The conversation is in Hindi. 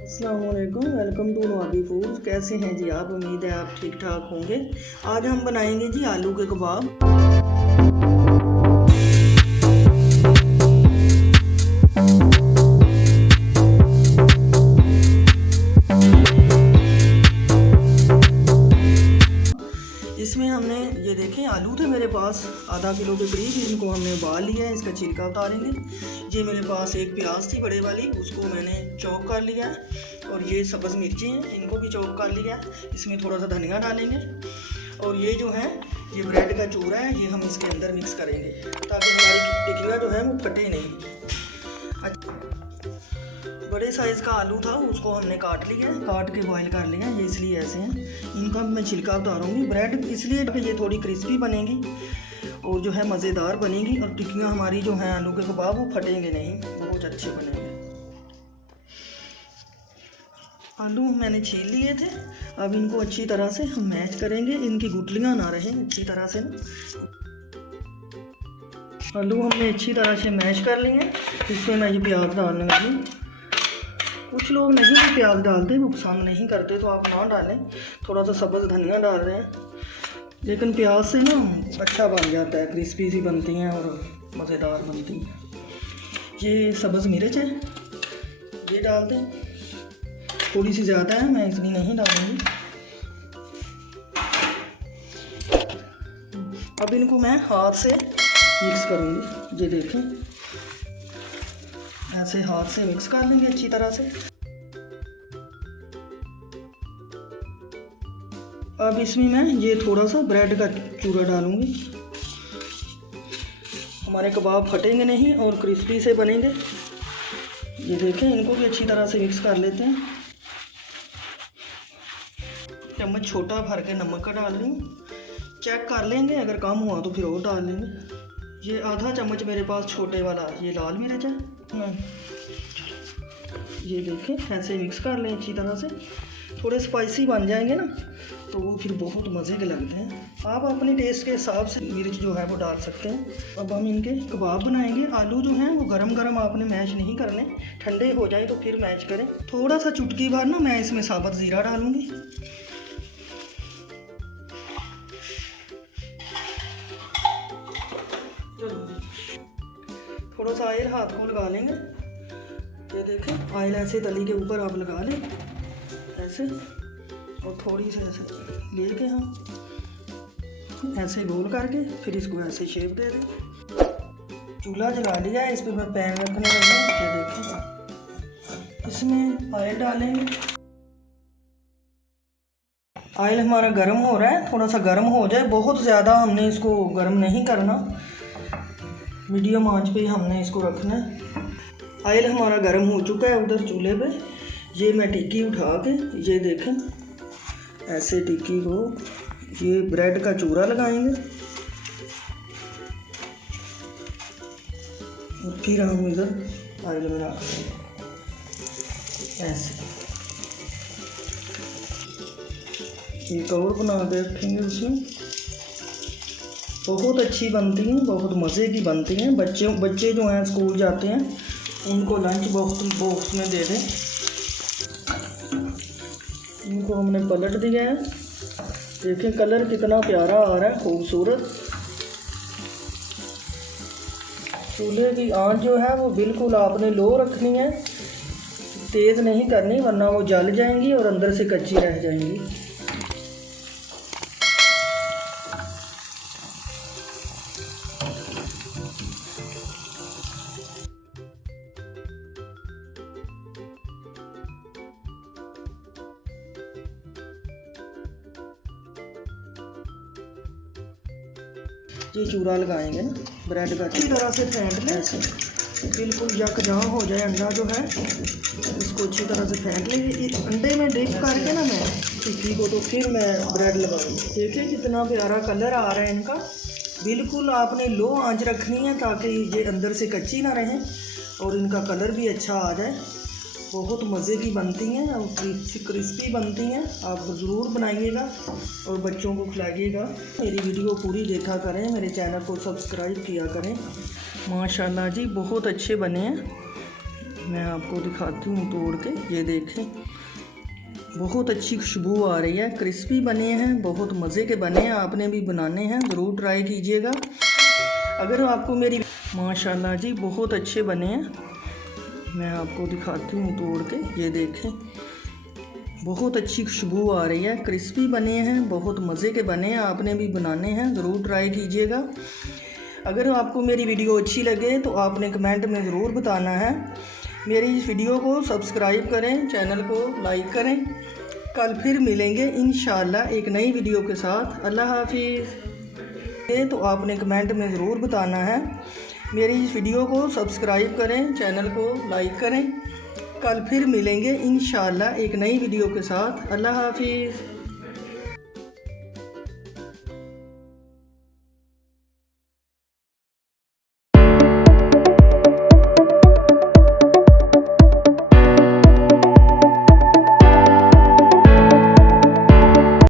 अस्सलाम वालेकुम, वेलकम टू नवाबी फूड्स। कैसे हैं जी आप? उम्मीद है आप ठीक ठाक होंगे। आज हम बनाएंगे जी आलू के कबाब। इसमें हमने ये देखें आलू थे मेरे पास आधा किलो के करीब, इनको हमने उबाल लिया है, इसका छिलका उतारेंगे। ये मेरे पास एक प्याज थी बड़े वाली, उसको मैंने चॉप कर लिया है। और ये सब्ज़ मिर्ची हैं, इनको भी चॉप कर लिया है। इसमें थोड़ा सा धनिया डालेंगे। और ये जो है ये ब्रेड का चूरा है, ये हम इसके अंदर मिक्स करेंगे ताकि हमारी टिकिया जो है वो फटे नहीं। अच्छा, बड़े साइज़ का आलू था, उसको हमने काट लिया है, काट के बॉईल कर लिया है। ये इसलिए ऐसे हैं। इनका मैं छिलका उतारूँगी। ब्रेड इसलिए कि ये थोड़ी क्रिस्पी बनेगी और जो है मज़ेदार बनेगी। और टिक्कियाँ हमारी जो हैं आलू के कबाब वो फटेंगे नहीं, बहुत अच्छे बनेंगे। आलू मैंने छील लिए थे, अब इनको अच्छी तरह से हम मैश करेंगे, इनकी गुठलियाँ ना रहें अच्छी तरह से ना। आलू हमने अच्छी तरह से मैश कर लिए हैं। इसमें मैं ये प्याज डालने लगी। कुछ लोग नहीं भी प्याज डालते, वो पसंद नहीं करते तो आप ना डालें। थोड़ा सा सब्ज़ धनिया डाल रहे हैं, लेकिन प्याज से ना अच्छा बन जाता है, क्रिस्पी सी बनती हैं और मज़ेदार बनती हैं। ये सब्ज़ मिर्च है, ये डाल दें। थोड़ी सी ज़्यादा है, मैं इसलिए नहीं डालूंगी। अब इनको मैं हाथ से मिक्स करूँगी। ये देखें, ऐसे हाथ से मिक्स कर लेंगे अच्छी तरह से। अब इसमें मैं ये थोड़ा सा ब्रेड का चूरा डालूंगी। हमारे कबाब फटेंगे नहीं और क्रिस्पी से बनेंगे। ये देखें, इनको भी अच्छी तरह से मिक्स कर लेते हैं। चम्मच छोटा भर के नमक का डाल रही हूँ, चेक कर लेंगे, अगर कम हुआ तो फिर और डाल लेंगे। ये आधा चम्मच मेरे पास छोटे वाला ये लाल मिर्च है। ये देखें, ऐसे मिक्स कर लें अच्छी तरह से। थोड़े स्पाइसी बन जाएंगे ना तो वो फिर बहुत मज़े के लगते हैं। आप अपने टेस्ट के हिसाब से मिर्च जो है वो डाल सकते हैं। अब हम इनके कबाब बनाएंगे। आलू जो हैं वो गरम गरम आपने मैश नहीं करने, ठंडे हो जाए तो फिर मैश करें। थोड़ा सा चुटकी भर ना मैं इसमें साबुत ज़ीरा डालूँगी। थोड़ा सा ऑयल हाथ को लगा लेंगे। ये देखें, ऑयल ऐसे तली के ऊपर आप लगा लें ऐसे, और थोड़ी सी ऐसे लेके हम ऐसे गोल करके फिर इसको ऐसे शेप दे दें। चूल्हा जला लिया है, इस पर मैं पैन रखने लगी हूँ। ये देखें, इसमें ऑयल डालेंगे। ऑयल हमारा गर्म हो रहा है, थोड़ा सा गर्म हो जाए, बहुत ज़्यादा हमने इसको गर्म नहीं करना, मीडियम आंच पे हमने इसको रखना है। ऑयल हमारा गर्म हो चुका है उधर चूल्हे पे। ये मैं टिक्की उठा के, ये देखें, ऐसे टिक्की को ये ब्रेड का चूरा लगाएंगे और फिर हम इधर ऑयल में रख देंगे ऐसे। एक और बना के रखेंगे उसमें। बहुत अच्छी बनती हैं, बहुत मज़े की बनती हैं। बच्चे जो हैं स्कूल जाते हैं उनको लंच बॉक्स में दे दें। इनको हमने पलट दिया है। देखें कलर कितना प्यारा आ रहा है, खूबसूरत। चूल्हे की आंच जो है वो बिल्कुल आपने लो रखनी है, तेज़ नहीं करनी, वरना वो जल जाएंगी और अंदर से कच्ची रह जाएंगी। ये चूरा लगाएंगे ना ब्रेड का, अच्छी तरह से फेंट लें ऐसे, बिल्कुल यकजां हो जाए। अंडा जो है इसको अच्छी तरह से फेंट लेंगे। अंडे में डिप करके ना मैं टिक्की को, तो फिर मैं ब्रेड लगाऊंगी। देखिए कितना प्यारा कलर आ रहा है इनका। बिल्कुल आपने लो आंच रखनी है ताकि ये अंदर से कच्ची ना रहें और इनका कलर भी अच्छा आ जाए। बहुत मज़े की बनती हैं और क्रिस्पी बनती हैं। आप ज़रूर बनाइएगा और बच्चों को खिलाइएगा। मेरी वीडियो पूरी देखा करें, मेरे चैनल को सब्सक्राइब किया करें। माशाल्लाह जी बहुत अच्छे बने हैं। मैं आपको दिखाती हूँ तोड़ के। ये देखें, बहुत अच्छी खुशबू आ रही है, क्रिस्पी बने हैं, बहुत मज़े के बने हैं। आपने भी बनाने हैं, ज़रूर ट्राई कीजिएगा। अगर आपको मेरी माशाल्लाह जी बहुत अच्छे बने हैं। मैं आपको दिखाती हूँ तोड़ के। ये देखें, बहुत अच्छी खुशबू आ रही है, क्रिस्पी बने हैं, बहुत मज़े के बने हैं। आपने भी बनाने हैं, ज़रूर ट्राई कीजिएगा। अगर आपको मेरी वीडियो अच्छी लगे तो आपने कमेंट में ज़रूर बताना है। मेरी इस वीडियो को सब्सक्राइब करें, चैनल को लाइक करें। कल फिर मिलेंगे इंशाअल्लाह एक नई वीडियो के साथ। अल्लाह हाफिज़। तो आपने कमेंट में ज़रूर बताना है। मेरी इस वीडियो को सब्सक्राइब करें, चैनल को लाइक करें। कल फिर मिलेंगे इंशाअल्लाह एक नई वीडियो के साथ। अल्लाह हाफिज़।